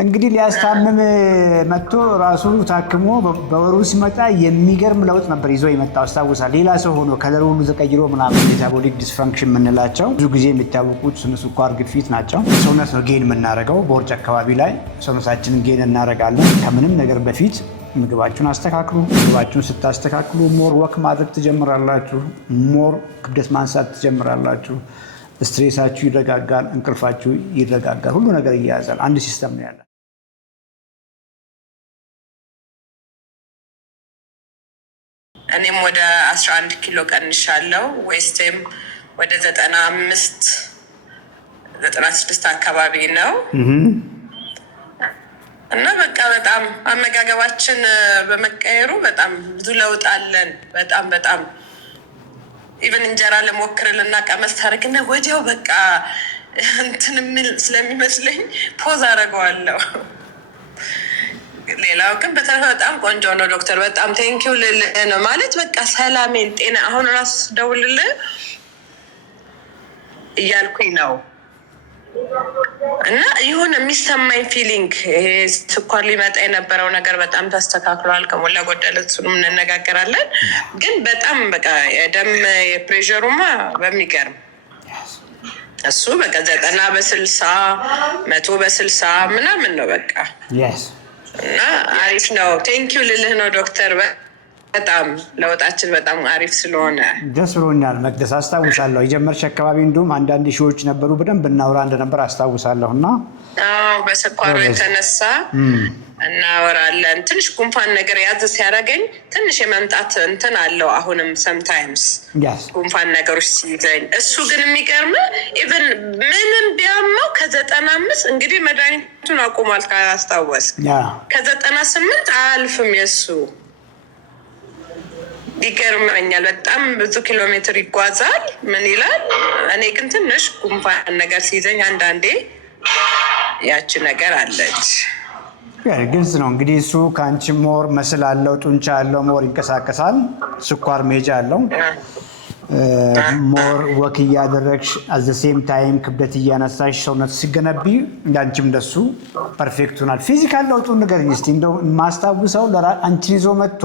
እንግዲህ ሊያስታምም መጥቶ ራሱ ታክሞ በወሩ ሲመጣ የሚገርም ለውጥ ነበር ይዞ የመጣው አስታውሳለሁ። ሌላ ሰው ሆኖ ከለሩ ሁሉ ተቀይሮ ምናምን ሜታቦሊክ ዲስፈንክሽን የምንላቸው ብዙ ጊዜ የሚታወቁት ስኳር ግፊት ናቸው። ሰውነት ነው ጌን የምናደርገው በወርጭ አካባቢ ላይ ሰውነታችንን ጌን እናደርጋለን። ከምንም ነገር በፊት ምግባችሁን አስተካክሉ። ምግባችሁን ስታስተካክሉ ሞር ወክ ማድረግ ትጀምራላችሁ። ሞር ክብደት ማንሳት ትጀምራላችሁ። ስትሬሳችሁ ይረጋጋል፣ እንቅልፋችሁ ይረጋጋል። ሁሉ ነገር ይያዛል። አንድ ሲስተም ነው ያለው። እኔም ወደ 11 ኪሎ ቀንሻለሁ። ዌስቴም ወደ 96 አካባቢ ነው እና በቃ በጣም አመጋገባችን በመቀየሩ በጣም ብዙ ለውጥ አለን። በጣም ኢቨን እንጀራ ለሞክርልና ቀመስ ታደርግና ወዲያው በቃ እንትን የሚል ስለሚመስለኝ ፖዝ አደርገዋለሁ። ሌላው ግን በተረፈ በጣም ቆንጆ ነው ዶክተር። በጣም ቴንኪው ልልህ ነው ማለት በቃ ሰላሜን ጤና አሁን ራሱ ደውልልህ እያልኩኝ ነው እና ይሁን የሚሰማኝ ፊሊንግ ይሄ ስኳር ሊመጣ የነበረው ነገር በጣም ተስተካክሏል። ከሞላ ጎደል እሱንም እንነጋገራለን። ግን በጣም በቃ የደም የፕሬሸሩማ በሚገርም እሱ በቃ 90/60 100/60 ምናምን ነው በቃ እና አሪፍ ነው። ቴንኪው ልልህ ነው ዶክተር። በጣም ለውጣችን በጣም አሪፍ ስለሆነ ደስ ብሎኛል። መቅደስ አስታውሳለሁ የጀመርሽ አካባቢ እንዲሁም አንዳንድ ሺዎች ነበሩ በደንብ እናውራ እንደነበር አስታውሳለሁ። እና በስኳሩ የተነሳ እናወራለን። ትንሽ ጉንፋን ነገር ያዝ ሲያደርገኝ ትንሽ የመምጣት እንትን አለው አሁንም ሰምታይምስ ጉንፋን ነገሮች ሲይዘኝ። እሱ ግን የሚገርም ኢቨን ምንም ቢያመው ከ95 እንግዲህ መድኃኒቱን አቁሟል ካላስታወስ ከ98 አያልፍም የሱ። ይገርመኛል። በጣም ብዙ ኪሎ ሜትር ይጓዛል። ምን ይላል። እኔ ግን ትንሽ ጉንፋን ነገር ሲይዘኝ አንዳንዴ ያቺ ነገር አለች። ግልጽ ነው እንግዲህ እሱ ከአንቺ ሞር መስል አለው፣ ጡንቻ አለው፣ ሞር ይንቀሳቀሳል። ስኳር ሜጃ አለው። ሞር ወክ እያደረግሽ አዘ ሴም ታይም ክብደት እያነሳሽ ሰውነት ሲገነቢ እንዳንቺም እንደሱ ፐርፌክት ሆናል። ፊዚካል ለውጡን ንገሪኝ እስኪ። እንደው ማስታውሰው አንቺን ይዞ መጥቶ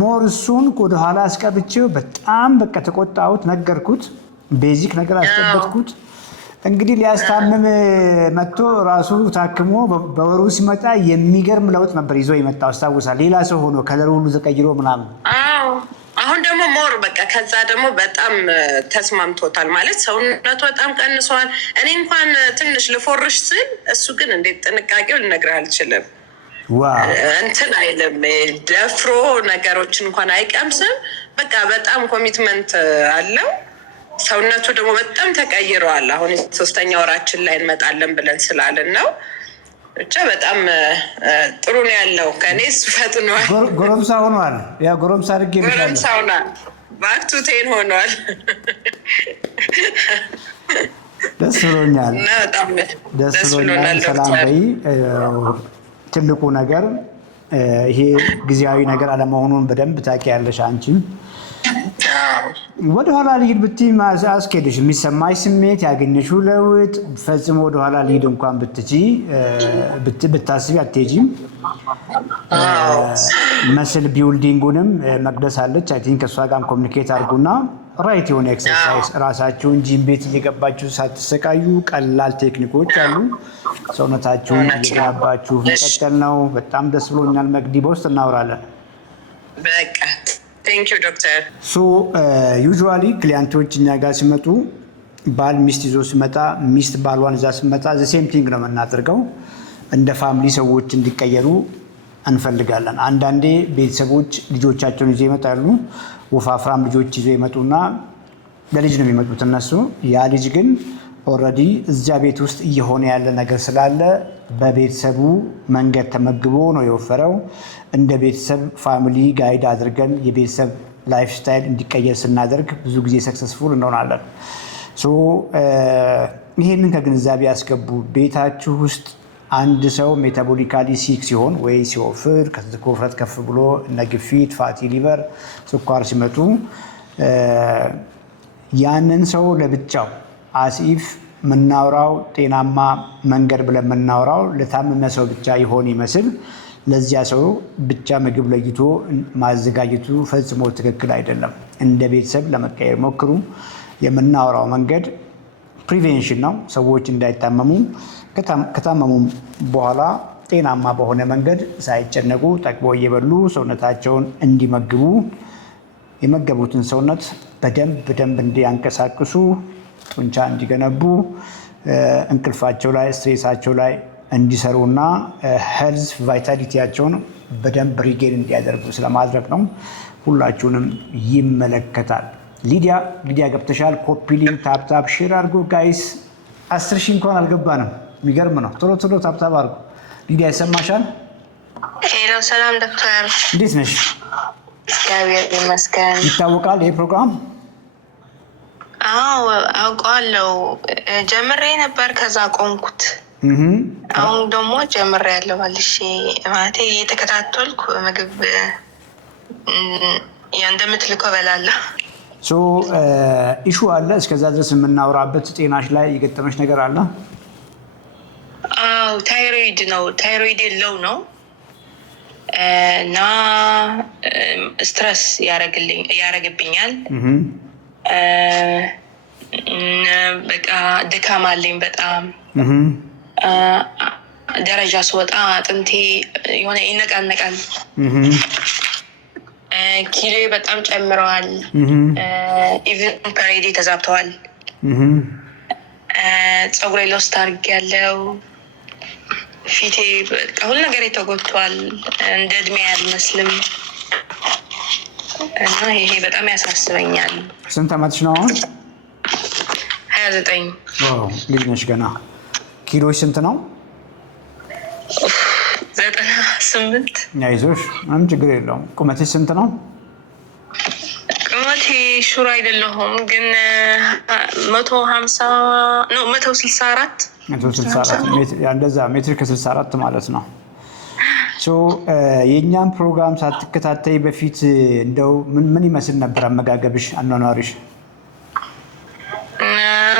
ሞር እሱን ወደኋላ አስቀርቼው በጣም በቃ ተቆጣሁት፣ ነገርኩት፣ ቤዚክ ነገር አስጨበጥኩት። እንግዲህ ሊያስታምም መጥቶ ራሱ ታክሞ በወሩ ሲመጣ የሚገርም ለውጥ ነበር ይዞ የመጣው አስታውሳለሁ። ሌላ ሰው ሆኖ ከለሩ ሁሉ ተቀይሮ ምናምን። አሁን ደግሞ ሞር በቃ ከዛ ደግሞ በጣም ተስማምቶታል ማለት ሰውነቱ በጣም ቀንሷል። እኔ እንኳን ትንሽ ልፎርሽ ስል እሱ ግን እንዴት ጥንቃቄው ልነግርህ አልችልም። እንትን አይልም፣ ደፍሮ ነገሮችን እንኳን አይቀምስም። በቃ በጣም ኮሚትመንት አለው። ሰውነቱ ደግሞ በጣም ተቀይረዋል። አሁን 3ኛ ወራችን ላይ እንመጣለን ብለን ስላለን ነው። ብቻ በጣም ጥሩ ነው ያለው። ከኔ ፈጥኗል። ጎረምሳ ሆኗል። ያ ጎረምሳ አድርጌ ጎረምሳ ሆኗል። ባክቱ ቴን ሆኗል። ደስ ብሎኛል። ደስ ብሎኛል። ሰላም በይ። ትልቁ ነገር ይሄ ጊዜያዊ ነገር አለመሆኑን በደንብ ታውቂያለሽ አንቺም። ወደኋላ ልሂድ ብትይ አስኬድሽ የሚሰማሽ ስሜት ያገኘሽው ለውጥ ፈጽሞ ወደኋላ ልሂድ እንኳን ብታስቢ አትሄጂም። መስል ቢውልዲንጉንም መቅደስ አለች። አይ ቲንክ እሷ ጋር ኮሚኒኬት አድርጉና ራይት የሆነ ኤክሰርሳይዝ ራሳችሁን ጂም ቤት እየገባችሁ ሳትሰቃዩ ቀላል ቴክኒኮች አሉ። ሰውነታችሁን እየገነባችሁ መቀጠል ነው። በጣም ደስ ብሎኛል። መቅዲ በውስጥ እናወራለን። በቃ ቴንክ ዩ ዶክተር። ዩዥዋሊ ክሊያንቶች እኛ ጋር ሲመጡ ባል ሚስት ይዞ ሲመጣ ሚስት ባሏን ይዛ ሲመጣ ዘሴም ቲንግ ነው የምናደርገው። እንደ ፋሚሊ ሰዎች እንዲቀየሩ እንፈልጋለን። አንዳንዴ ቤተሰቦች ልጆቻቸውን ይዞ ይመጣሉ። ወፋፍራም ልጆች ይዞ ይመጡና ለልጅ ነው የሚመጡት እነሱ። ያ ልጅ ግን ኦልሬዲ እዚያ ቤት ውስጥ እየሆነ ያለ ነገር ስላለ በቤተሰቡ መንገድ ተመግቦ ነው የወፈረው። እንደ ቤተሰብ ፋሚሊ ጋይድ አድርገን የቤተሰብ ላይፍ ስታይል እንዲቀየር ስናደርግ ብዙ ጊዜ ሰክሰስፉል እንሆናለን። ይህንን ከግንዛቤ ያስገቡ። ቤታችሁ ውስጥ አንድ ሰው ሜታቦሊካሊ ሲክ ሲሆን ወይ ሲወፍር ከውፍረት ከፍ ብሎ እነ ግፊት፣ ፋቲ ሊቨር፣ ስኳር ሲመጡ ያንን ሰው ለብቻው አስኢፍ ምናወራው ጤናማ መንገድ ብለን ምናወራው ለታመመ ሰው ብቻ ይሆን ይመስል ለዚያ ሰው ብቻ ምግብ ለይቶ ማዘጋጀቱ ፈጽሞ ትክክል አይደለም። እንደ ቤተሰብ ለመቀየር ሞክሩ። የምናወራው መንገድ ፕሪቬንሽን ነው። ሰዎች እንዳይታመሙ ከታመሙ በኋላ ጤናማ በሆነ መንገድ ሳይጨነቁ ጠግቦ እየበሉ ሰውነታቸውን እንዲመግቡ የመገቡትን ሰውነት በደንብ እንዲያንቀሳቅሱ ጡንቻ እንዲገነቡ እንቅልፋቸው ላይ ስትሬሳቸው ላይ እንዲሰሩና ሄልዝ ቫይታሊቲያቸውን በደንብ ሪጌን እንዲያደርጉ ስለማድረግ ነው። ሁላችሁንም ይመለከታል። ሊዲያ ገብተሻል። ኮፒ ሊንክ ታፕታፕ ሼር አድርጎ ጋይስ 10 ሺህ እንኳን አልገባንም። የሚገርም ነው። ቶሎ ታፕታፕ አድርጎ። ሊዲያ ይሰማሻል? ሄሎ፣ ሰላም ዶክተር፣ እንዴት ነሽ? እግዚአብሔር ይመስገን። ይታወቃል ይሄ ፕሮግራም? አዎ አውቀዋለሁ። ጀምሬ ነበር ከዛ ቆምኩት። አሁን ደግሞ ጀምሬ ያለው መልሼ ማለቴ እየተከታተልኩ ምግብ እንደምትልከው እበላለሁ። ኢሹ አለ እስከዛ ድረስ የምናወራበት ጤናሽ ላይ የገጠመሽ ነገር አለ? አዎ ታይሮይድ ነው። ታይሮይድ ሎው ነው እና ስትረስ ያረግብኛል። በቃ ድካም አለኝ በጣም። ደረጃ ስወጣ አጥንቴ የሆነ ይነቃነቃል። ኪሎ በጣም ጨምረዋል። ኢቭን ፐሬዴ ተዛብተዋል። ፀጉሬ ሎስት አድርጌያለሁ። ፊቴ በቃ ሁሉ ነገር ተጎድቷል። እንደ እድሜ አልመስልም እና ይሄ በጣም ያሳስበኛል። ስንት ዓመትሽ ነው አሁን? 29። ልጅ ነሽ ገና። ኪሎሽ ስንት ነው? 98። አይዞሽ፣ ምንም ችግር የለውም። ቁመትሽ ስንት ነው? ቁመቴ ሹር አይደለሁም ግን 164 እንደዛ ሜትር ከ64 ማለት ነው። የእኛም ፕሮግራም ሳትከታተይ በፊት እንደው ምን ይመስል ነበር አመጋገብሽ፣ አኗኗሪሽ?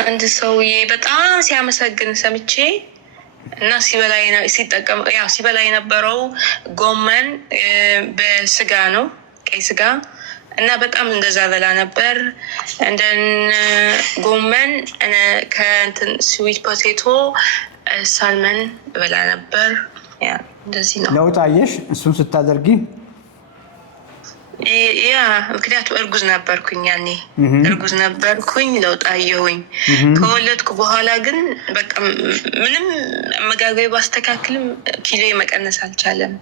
አንድ ሰውዬ በጣም ሲያመሰግን ሰምቼ እና ሲበላ የነበረው ጎመን በስጋ ነው፣ ቀይ ስጋ እና በጣም እንደዛ በላ ነበር። እንደን ጎመን ከእንትን ስዊት ፖቴቶ ሳልመን በላ ነበር። እንደዚህ ነው። ለውጥ አየሽ እሱን ስታደርጊ? ያ ምክንያቱም እርጉዝ ነበርኩኝ፣ ያኔ እርጉዝ ነበርኩኝ። ለውጥ አየሁኝ። ከወለድኩ በኋላ ግን በቃ ምንም አመጋገቤ ባስተካክልም ኪሎ መቀነስ አልቻለም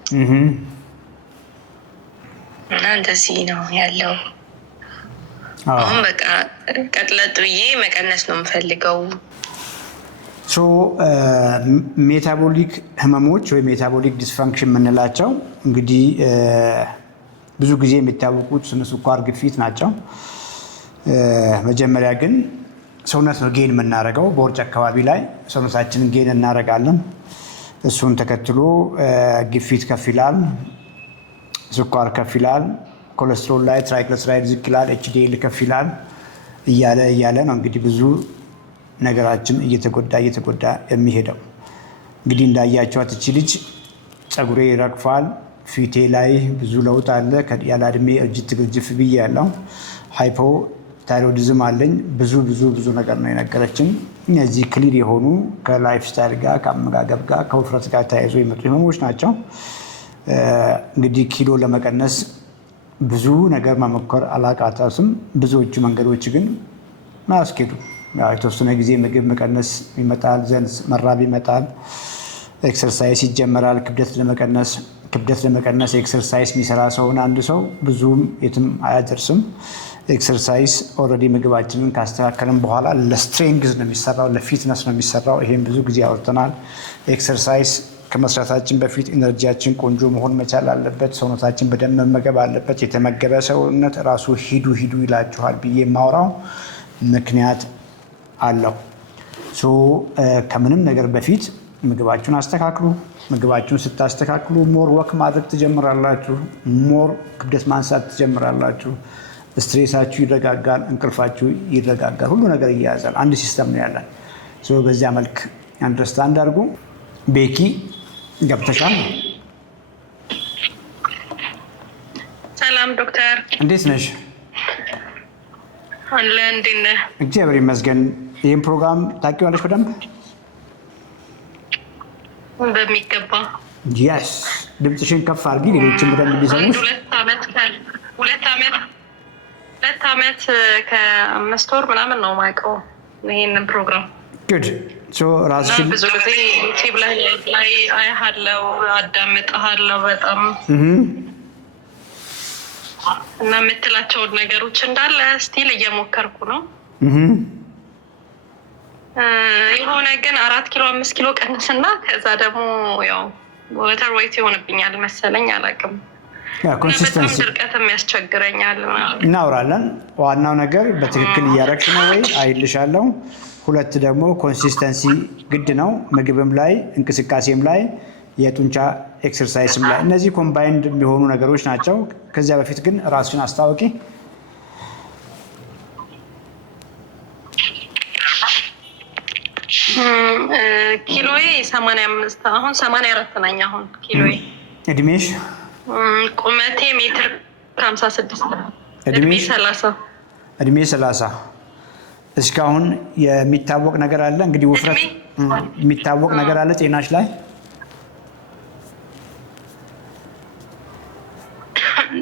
እና እንደዚህ ነው ያለው። አሁን በቃ ቀጥለጥ ብዬ መቀነስ ነው የምፈልገው። ሜታቦሊክ ህመሞች ወይ ሜታቦሊክ ዲስፋንክሽን የምንላቸው እንግዲህ ብዙ ጊዜ የሚታወቁት ስኳር፣ ግፊት ናቸው። መጀመሪያ ግን ሰውነት ነው ጌን የምናደርገው። በውርጭ አካባቢ ላይ ሰውነታችንን ጌን እናደርጋለን። እሱን ተከትሎ ግፊት ከፍ ይላል፣ ስኳር ከፍ ይላል፣ ኮሌስትሮል ላይ ትራይግሊሰራይድ ዝቅ ይላል፣ ኤችዲኤል ከፍ ይላል። እያለ ነው እንግዲህ ብዙ ነገራችን እየተጎዳ የሚሄደው። እንግዲህ እንዳያቸዋት እቺ ልጅ ፀጉሬ ይረግፋል፣ ፊቴ ላይ ብዙ ለውጥ አለ፣ ያለ እድሜ እርጅት ግርጅፍ ብዬ ያለው ሃይፖ ታይሮይዲዝም አለኝ፣ ብዙ ነገር ነው የነገረችን። እነዚህ ክሊር የሆኑ ከላይፍ ስታይል ጋር ከአመጋገብ ጋር ከውፍረት ጋር ተያይዞ የመጡ ህመሞች ናቸው። እንግዲህ ኪሎ ለመቀነስ ብዙ ነገር መሞከር አላቃታትም። ብዙዎቹ መንገዶች ግን ማያስኬዱ። የተወሰነ ጊዜ ምግብ መቀነስ ይመጣል፣ ዘንድ መራብ ይመጣል፣ ኤክሰርሳይዝ ይጀመራል። ክብደት ለመቀነስ ኤክሰርሳይዝ የሚሰራ ሰውን አንድ ሰው ብዙም የትም አያደርስም። ኤክሰርሳይዝ ኦልሬዲ ምግባችንን ካስተካከልን በኋላ ለስትሬንግዝ ነው የሚሰራው፣ ለፊትነስ ነው የሚሰራው። ይሄን ብዙ ጊዜ ያወርተናል። ኤክሰርሳይዝ ከመስራታችን በፊት ኢነርጂያችን ቆንጆ መሆን መቻል አለበት። ሰውነታችን በደንብ መመገብ አለበት። የተመገበ ሰውነት ራሱ ሂዱ ይላችኋል ብዬ የማውራው ምክንያት አለው። ከምንም ነገር በፊት ምግባችሁን አስተካክሉ። ምግባችሁን ስታስተካክሉ ሞር ወክ ማድረግ ትጀምራላችሁ፣ ሞር ክብደት ማንሳት ትጀምራላችሁ። ስትሬሳችሁ ይረጋጋል፣ እንቅልፋችሁ ይረጋጋል። ሁሉ ነገር ይያያዛል። አንድ ሲስተም ነው ያለን። በዚያ መልክ አንደርስታንድ አድርጉ። ቤኪ ገብተሻል? ሰላም ዶክተር፣ እንዴት ነሽ? አለ እንዴት ነህ? እግዚአብሔር ይመስገን። ይህን ፕሮግራም ታውቂዋለሽ በደንብ? በሚገባ። የስ ድምፅሽን ከፍ አድርጊ፣ ሌሎችም በደንብ እንዲሰሙሽ። 2 ዓመት ከ5 ወር ምናምን ነው የማውቀው ይሄንን ፕሮግራም። ጉድ ራስሽን ብዙ ጊዜ ዩቲዩብ ላይ አያለሁ፣ አዳምጥሃለሁ በጣም እና የምትላቸውን ነገሮች እንዳለ ስቲል እየሞከርኩ ነው። የሆነ ግን 4 ኪሎ 5 ኪሎ ቀንስና ከዛ ደግሞ ያው ወተር ዌይት ይሆንብኛል መሰለኝ፣ አላውቅም። በጣም ድርቀትም ያስቸግረኛል። እናወራለን። ዋናው ነገር በትክክል እያረግሽ ነው ወይ አይልሻለሁ። 2 ደግሞ ኮንሲስተንሲ ግድ ነው፣ ምግብም ላይ እንቅስቃሴም ላይ የጡንቻ ኤክሰርሳይስም ላይ። እነዚህ ኮምባይንድ የሚሆኑ ነገሮች ናቸው። ከዚያ በፊት ግን ራስሽን አስታውቂ። ኪሎዬ 85፣ አሁን 84 ነኝ። አሁን ኪሎዬ። እድሜሽ? ቁመቴ ሜትር 56። እድሜ 30። እድሜ 30። እስካሁን የሚታወቅ ነገር አለ? እንግዲህ ውፍረት የሚታወቅ ነገር አለ ጤናሽ ላይ?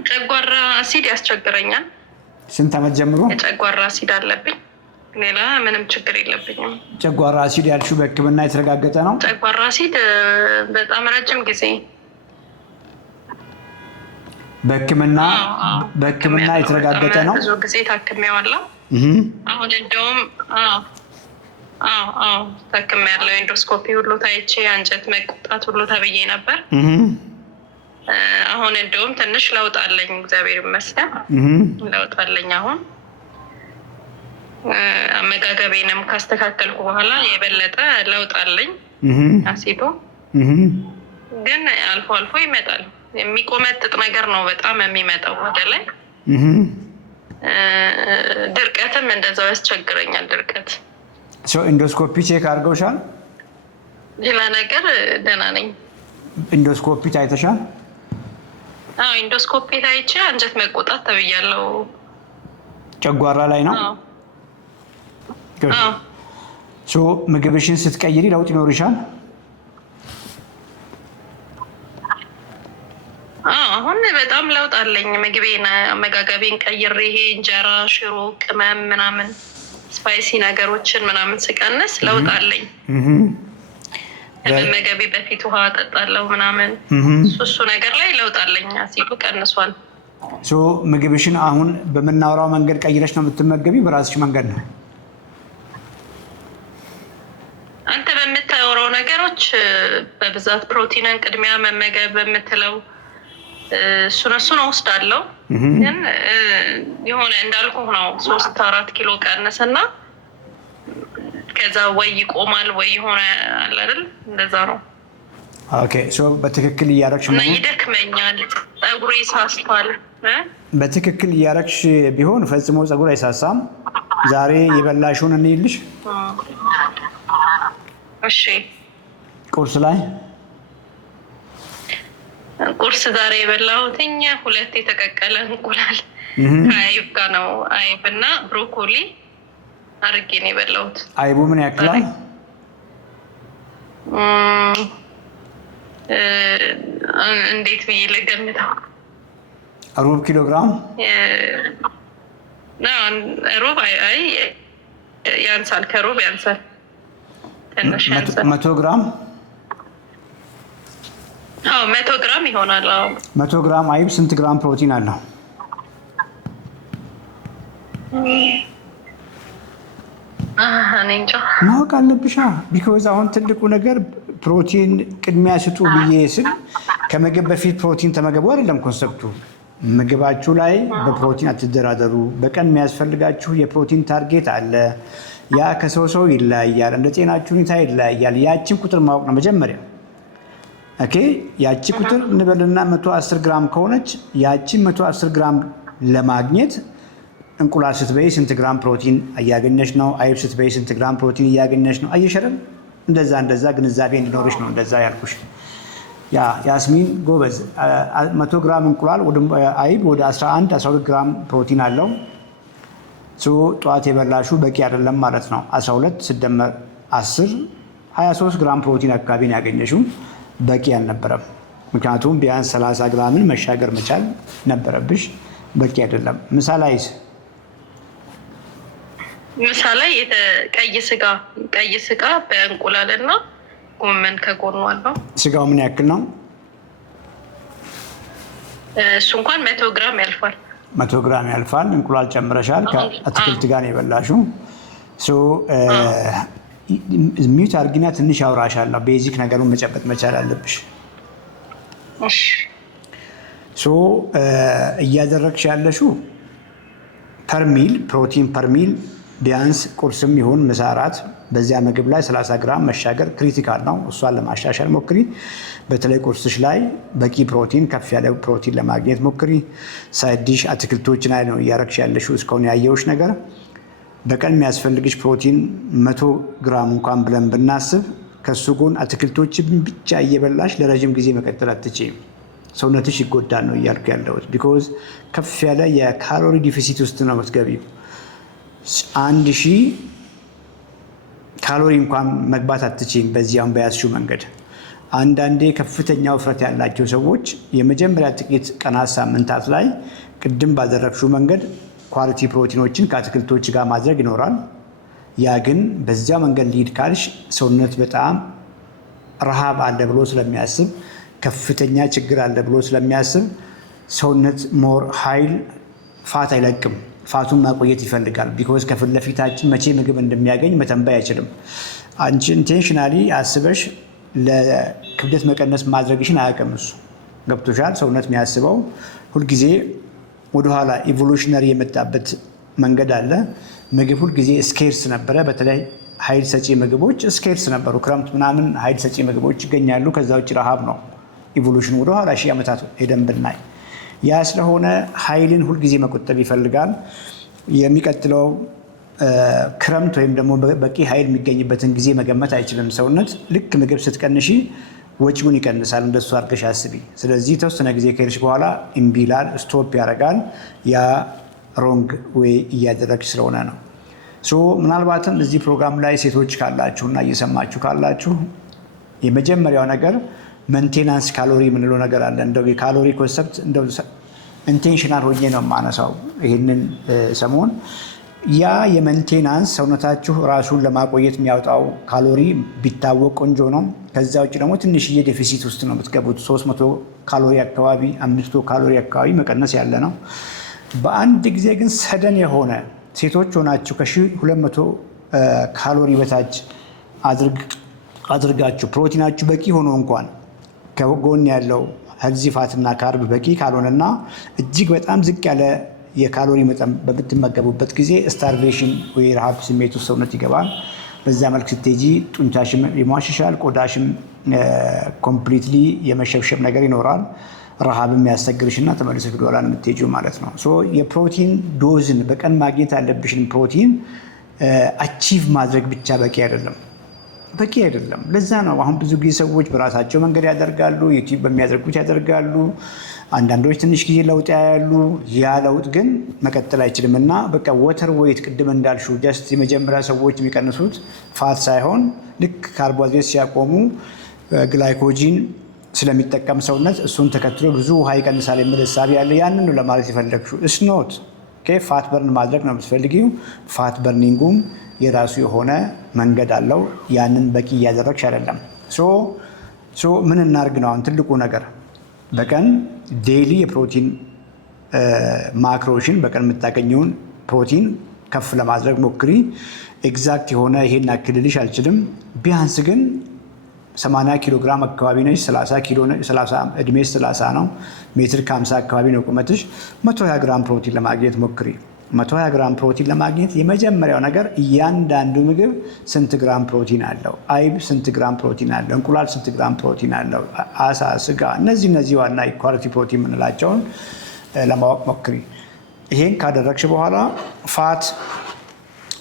ጨጓራ አሲድ ያስቸግረኛል። ስንት ዓመት ጀምሮ? የጨጓራ አሲድ አለብኝ። ሌላ ምንም ችግር የለብኝም። ጨጓራ አሲድ ያልሽው በሕክምና የተረጋገጠ ነው? ጨጓራ አሲድ በጣም ረጅም ጊዜ በሕክምና የተረጋገጠ ነው? ብዙ ጊዜ ታክሜዋለሁ። አሁን እንደውም ታክሜያለሁ። ኤንዶስኮፒ ሁሉ ታይቼ አንጀት መቆጣት ሁሉ ተብዬ ነበር። አሁን እንደውም ትንሽ ለውጥ አለኝ፣ እግዚአብሔር ይመስገን ለውጥ አለኝ። አሁን አመጋገቤንም ካስተካከልኩ በኋላ የበለጠ ለውጥ አለኝ። አሲዶ ግን አልፎ አልፎ ይመጣል። የሚቆመጥጥ ነገር ነው በጣም የሚመጣው ወደ ላይ። ድርቀትም እንደዛው ያስቸግረኛል። ድርቀት ኢንዶስኮፒ ቼክ አድርገውሻል? ሌላ ነገር ደህና ነኝ። ኢንዶስኮፒ ታይተሻል? ኢንዶስኮፒ ታይቼ አንጀት መቆጣት ተብያለሁ። ጨጓራ ላይ ነው? ምግብሽን ስትቀይሪ ለውጥ ይኖርሻል? አሁን በጣም ለውጥ አለኝ። ምግቤን አመጋገቤን ቀይሬ ይሄ እንጀራ፣ ሽሮ፣ ቅመም ምናምን ስፓይሲ ነገሮችን ምናምን ስቀንስ ለውጥ አለኝ። ከመመገቤ በፊት ውሃ እጠጣለሁ ምናምን፣ እሱ ነገር ላይ ለውጥ አለኝ። አሲዱ ቀንሷል። ምግብሽን አሁን በምናወራው መንገድ ቀይረሽ ነው የምትመገቢ? በራስሽ መንገድ ነው? አንተ በምታወራው ነገሮች በብዛት ፕሮቲንን ቅድሚያ መመገብ በምትለው እሱን ወስዳለሁ። ግን የሆነ እንዳልኩ ነው 3-4 ኪሎ ቀነሰና ከዛ ወይ ይቆማል ወይ የሆነ አለ አይደል? እንደዛ ነው። ኦኬ በትክክል እያረግሽ ነው? ይደክመኛል፣ ፀጉሬ ሳስቷል። በትክክል እያረግሽ ቢሆን ፈጽሞ ፀጉር አይሳሳም። ዛሬ የበላሽውን እንይልሽ። እሺ ቁርስ ላይ ዛሬ የበላሁት 2 የተቀቀለ እንቁላል ከአይብ ጋር ነው። አይብ እና ብሮኮሊ አድርጌ ነው የበላሁት። አይቡ ምን ያክላል? እንዴት ብዬ ልገምተው? ሩብ ኪሎ ግራም ሩብ ያንሳል፣ ከሩብ ያንሳል፣ ትንሽ ያንሳል። 100 ግራም 100 ግራም ይሆናል። 100 ግራም አይብ ስንት ግራም ፕሮቲን አለው? ማወቅ አለብሻ። ቢኮዝ አሁን ትልቁ ነገር ፕሮቲን ቅድሚያ ስጡ ብዬ ስል ከምግብ በፊት ፕሮቲን ተመገቡ አይደለም ኮንሰፕቱ። ምግባችሁ ላይ በፕሮቲን አትደራደሩ። በቀን የሚያስፈልጋችሁ የፕሮቲን ታርጌት አለ። ያ ከሰው ሰው ይለያያል፣ እንደ ጤናችሁ ሁኔታ ይለያያል። ያችን ቁጥር ማወቅ ነው መጀመሪያ። ኦኬ ያቺ ቁጥር እንበልና 110 ግራም ከሆነች ያቺን 110 ግራም ለማግኘት እንቁላል ስትበይ ስንት ግራም ፕሮቲን እያገኘሽ ነው? አይብ ስትበይ ስንት ግራም ፕሮቲን እያገኘሽ ነው? አየሽ አይደል? እንደዛ ግንዛቤ እንዲኖርሽ ነው እንደዛ ያልኩሽ። ያስሚን ጎበዝ 100 ግራም እንቁላል አይብ ወደ 11-12 ግራም ፕሮቲን አለው። ጠዋት የበላሹ በቂ አይደለም ማለት ነው። 12 ሲደመር 10 23 ግራም ፕሮቲን አካባቢ ነው ያገኘሽው። በቂ አልነበረም። ምክንያቱም ቢያንስ 30 ግራምን መሻገር መቻል ነበረብሽ። በቂ አይደለም። ምሳ ላይ ቀይ ስጋ በእንቁላልና ጎመን ከጎኑ አለው። ስጋው ምን ያክል ነው? እሱ እንኳን 100 ግራም ያልፋል። 100 ግራም ያልፋል። እንቁላል ጨምረሻል። ከአትክልት ጋር ነው የበላሽው። ሚዩት አድርጊና ትንሽ አውራሻለሁ። ቤዚክ ነገሩን መጨበጥ መቻል አለብሽ። እያደረግሽ ያለሽው ፐርሚል ፕሮቲን ፐርሚል ቢያንስ ቁርስም ይሁን ምሳ እራት በዚያ ምግብ ላይ 30 ግራም መሻገር ክሪቲካል ነው። እሷን ለማሻሻል ሞክሪ። በተለይ ቁርስሽ ላይ በቂ ፕሮቲን ከፍ ያለ ፕሮቲን ለማግኘት ሞክሪ። ሳይዲሽ አትክልቶች ላይ ነው እያረግሽ ያለሽው እስካሁን ያየውሽ ነገር። በቀን የሚያስፈልግሽ ፕሮቲን 100 ግራም እንኳን ብለን ብናስብ ከሱ ጎን አትክልቶችን ብቻ እየበላሽ ለረጅም ጊዜ መቀጠል አትችይም። ሰውነትሽ ይጎዳል ነው እያልኩ ያለሁት። ቢኮዝ ከፍ ያለ የካሎሪ ዲፊሲት ውስጥ ነው የምትገቢው። 1000 ካሎሪ እንኳን መግባት አትችይም በዚያም በያዝሽው መንገድ። አንዳንዴ ከፍተኛ ውፍረት ያላቸው ሰዎች የመጀመሪያ ጥቂት ቀናት ሳምንታት ላይ ቅድም ባደረግሽው መንገድ ኳሊቲ ፕሮቲኖችን ከአትክልቶች ጋር ማድረግ ይኖራል። ያ ግን በዚያ መንገድ ሊድ ካልሽ ሰውነት በጣም ረሃብ አለ ብሎ ስለሚያስብ ከፍተኛ ችግር አለ ብሎ ስለሚያስብ ሰውነት ሞር ኃይል ፋት አይለቅም። ፋቱን ማቆየት ይፈልጋል። ቢኮዝ ከፊት ለፊታችን መቼ ምግብ እንደሚያገኝ መተንበይ አይችልም። አንቺ ኢንቴንሽናሊ አስበሽ ለክብደት መቀነስ ማድረግሽን አያውቅም እሱ። ገብቶሻል? ሰውነት የሚያስበው ሁልጊዜ ወደኋላ ኢቮሉሽነሪ የመጣበት መንገድ አለ። ምግብ ሁልጊዜ ስኬርስ ነበረ። በተለይ ኃይል ሰጪ ምግቦች ስኬርስ ነበሩ። ክረምት ምናምን ኃይል ሰጪ ምግቦች ይገኛሉ። ከዛ ውጭ ረሃብ ነው። ኢቮሉሽን ወደኋላ 1000 ዓመታት ሄደን ብናይ ያ ስለሆነ ኃይልን ሁልጊዜ መቆጠብ ይፈልጋል። የሚቀጥለው ክረምት ወይም ደግሞ በቂ ኃይል የሚገኝበትን ጊዜ መገመት አይችልም ሰውነት። ልክ ምግብ ስትቀንሺ ወጪውን ይቀንሳል። እንደሱ አድርገሽ አስቢ። ስለዚህ የተወሰነ ጊዜ ከሄድሽ በኋላ እምቢ ይላል፣ ስቶፕ ያደርጋል። ያ ሮንግ ዌይ እያደረግሽ ስለሆነ ነው። ምናልባትም እዚህ ፕሮግራም ላይ ሴቶች ካላችሁ እና እየሰማችሁ ካላችሁ የመጀመሪያው ነገር ሜንቴናንስ ካሎሪ የምንለው ነገር አለ። እንደው የካሎሪ ኮንሰፕት እንደው ኢንቴንሽናል ሆኜ ነው የማነሳው ይህንን ሰሞን። ያ የሜንቴናንስ ሰውነታችሁ ራሱን ለማቆየት የሚያወጣው ካሎሪ ቢታወቅ ቆንጆ ነው። ከዛ ውጭ ደግሞ ትንሽዬ ዴፊሲት ውስጥ ነው የምትገቡት። 300 ካሎሪ አካባቢ 500 ካሎሪ አካባቢ መቀነስ ያለ ነው። በአንድ ጊዜ ግን ሰደን የሆነ ሴቶች ሆናችሁ ከ1200 ካሎሪ በታች አድርጋችሁ ፕሮቲናችሁ በቂ ሆኖ እንኳን ከጎን ያለው ሄልዚ ፋትና ካርብ በቂ ካልሆነና እጅግ በጣም ዝቅ ያለ የካሎሪ መጠን በምትመገቡበት ጊዜ ስታርቬሽን ወይ ረሃብ ስሜት ውስጥ ሰውነት ይገባል። በዛ መልክ ስትሄጂ ጡንቻሽም ይሟሽሻል፣ ቆዳሽም ኮምፕሊትሊ የመሸብሸብ ነገር ይኖራል። ረሃብም ያስቸግርሽና ተመልሰሽ ወደኋላ ነው የምትሄጂው ማለት ነው። የፕሮቲን ዶዝን በቀን ማግኘት ያለብሽን ፕሮቲን አቺቭ ማድረግ ብቻ በቂ አይደለም። ለዛ ነው አሁን ብዙ ጊዜ ሰዎች በራሳቸው መንገድ ያደርጋሉ፣ ዩቲዩብ በሚያደርጉት ያደርጋሉ። አንዳንዶች ትንሽ ጊዜ ለውጥ ያያሉ። ያ ለውጥ ግን መቀጠል አይችልም እና በቃ ወተር ዌይት ቅድም እንዳልሽው ጀስት የመጀመሪያ ሰዎች የሚቀንሱት ፋት ሳይሆን ልክ ካርቦሃይድሬት ሲያቆሙ ግላይኮጂን ስለሚጠቀም ሰውነት እሱን ተከትሎ ብዙ ውሃ ይቀንሳል የሚል እሳቤ ያለ ያንን ነው ለማለት የፈለግሽው። እስኖት ፋት በርን ማድረግ ነው የምትፈልጊው። ፋት በርኒንጉም የራሱ የሆነ መንገድ አለው። ያንን በቂ እያደረግሽ አይደለም። ምን እናርግ ነው አሁን ትልቁ ነገር። በቀን ዴይሊ የፕሮቲን ማክሮሽን በቀን የምታገኘውን ፕሮቲን ከፍ ለማድረግ ሞክሪ። ኤግዛክት የሆነ ይሄን አክልልሽ አልችልም። ቢያንስ ግን 80 ኪሎ ግራም አካባቢ ነች። 30 እድሜ 30 ነው። ሜትር ከ50 አካባቢ ነው ቁመትሽ። 120 ግራም ፕሮቲን ለማግኘት ሞክሪ። 120 ግራም ፕሮቲን ለማግኘት የመጀመሪያው ነገር እያንዳንዱ ምግብ ስንት ግራም ፕሮቲን አለው፣ አይብ ስንት ግራም ፕሮቲን አለው፣ እንቁላል ስንት ግራም ፕሮቲን አለው፣ አሳ፣ ስጋ፣ እነዚህ ዋና ኳሊቲ ፕሮቲን የምንላቸውን ለማወቅ ሞክሪ። ይሄን ካደረግሽ በኋላ ፋት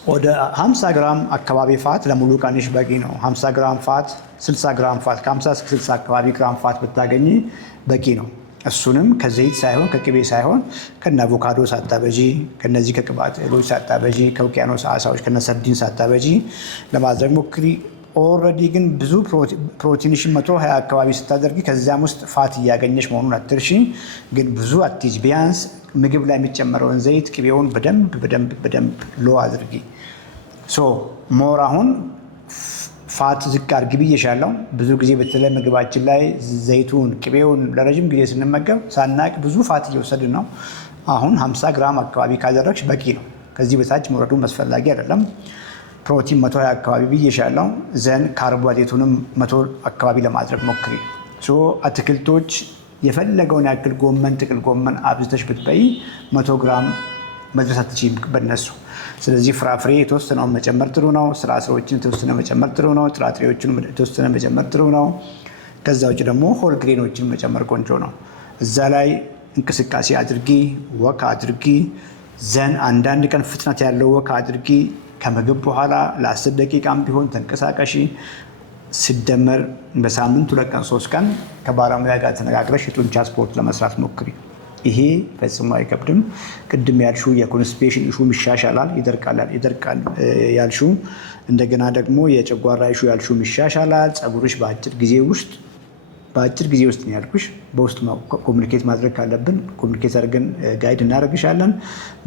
ወደ 50 ግራም አካባቢ ፋት ለሙሉ ቀንሽ በቂ ነው። 50 ግራም ፋት 60 ግራም ፋት ከ50 እስከ 60 አካባቢ ግራም ፋት ብታገኝ በቂ ነው። እሱንም ከዘይት ሳይሆን ከቅቤ ሳይሆን ከነ አቮካዶ ሳታበጂ ከነዚህ ከቅባት እህሎች ሳታበጂ ከውቅያኖስ አሳዎች ከነ ሰርዲን ሳታበጂ ለማድረግ ሞክሪ። ኦልሬዲ ግን ብዙ ፕሮቲንሽን 120 አካባቢ ስታደርጊ ከዚያም ውስጥ ፋት እያገኘሽ መሆኑን አትርሺ። ግን ብዙ አትይዥ። ቢያንስ ምግብ ላይ የሚጨመረውን ዘይት ቅቤውን በደንብ ሎ አድርጊ። ሶ ሞር አሁን ፋት ዝቅ አድርጊ ብዬሻለሁ። ብዙ ጊዜ በተለይ ምግባችን ላይ ዘይቱን ቅቤውን ለረጅም ጊዜ ስንመገብ ሳናቅ ብዙ ፋት እየወሰድን ነው። አሁን 50 ግራም አካባቢ ካደረግሽ በቂ ነው። ከዚህ በታች መውረዱ አስፈላጊ አይደለም። ፕሮቲን 120 አካባቢ ብዬሻለሁ። ዘን ካርቦሃይድሬቱንም 100 አካባቢ ለማድረግ ሞክሪ። አትክልቶች የፈለገውን ያክል ጎመን፣ ጥቅል ጎመን አብዝተሽ ብትበይ 100 ግራም መድረስ አትችይም በነሱ። ስለዚህ ፍራፍሬ የተወሰነውን መጨመር ጥሩ ነው። ስራስሮችን የተወሰነ መጨመር ጥሩ ነው። ጥራጥሬዎችን የተወሰነ መጨመር ጥሩ ነው። ከዛ ውጭ ደግሞ ሆል ግሬኖችን መጨመር ቆንጆ ነው። እዛ ላይ እንቅስቃሴ አድርጊ፣ ወክ አድርጊ። ዘን አንዳንድ ቀን ፍጥነት ያለው ወክ አድርጊ። ከምግብ በኋላ ለ10 ደቂቃም ቢሆን ተንቀሳቀሺ። ሲደመር በሳምንት 2 ቀን 3 ቀን ከባለሙያ ጋር ተነጋግረሽ የጡንቻ ስፖርት ለመስራት ሞክሪ። ይሄ ፈጽሞ አይከብድም። ቅድም ያልሹ የኮንስቲፔሽን ኢሹም ይሻሻላል፣ ይደርቃል ያልሹ። እንደገና ደግሞ የጨጓራ ኢሹ ያልሹም ይሻሻላል። ፀጉርሽ በአጭር ጊዜ ውስጥ ነው ያልኩሽ። በውስጥ ኮሚኒኬት ማድረግ ካለብን ኮሚኒኬት አድርገን ጋይድ እናደርግሻለን።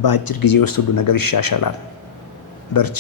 በአጭር ጊዜ ውስጥ ሁሉ ነገር ይሻሻላል። በርቺ።